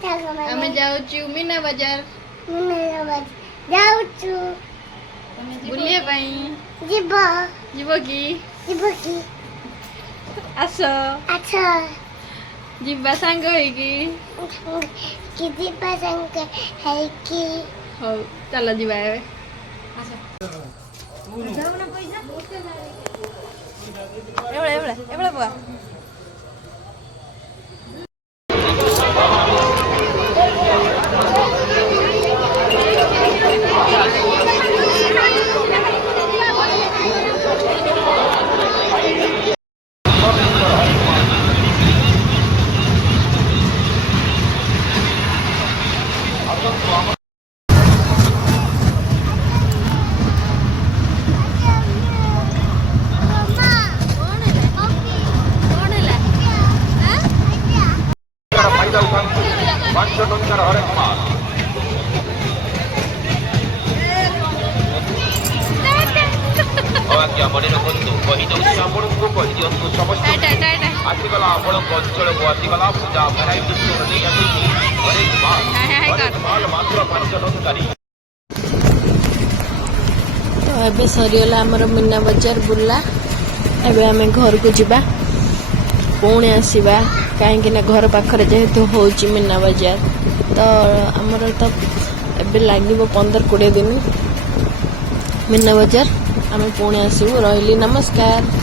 ଆମେ ଯାଉଛୁ मीना बाजार बुलिया ପାଇଁ ଯିବ କି ଆସ ଯିବା ସାଙ୍ଗ ହେଇକି ହଉ ଚାଲ ଯିବା ଏବେ ଏଭଳିଆ ପୁଆ ଆସିଗଲା ଆପଣଙ୍କ ଅଞ୍ଚଳକୁ ଆସିଗଲା ପୂଜା ଭେରାଇଟି ଷ୍ଟୋର ନେଇ ଆସୁଛି ମାତ୍ର 5 ଟଙ୍କାରେ। ତ ଏବେ ସରିଗଲା ଆମର मीना बाजार ବୁଲା ଏବେ ଆମେ ଘରକୁ ଯିବା ପୁଣି ଆସିବା କାହିଁକି ନା ଘର ପାଖରେ ଯେହେତୁ ହେଉଛି मीना बाजार ତ ଆମର ତ ଏବେ ଲାଗିବ 15-20 ଦିନ मीना बाजार ଆମେ ପୁଣି ଆସିବୁ ରହିଲି ନମସ୍କାର।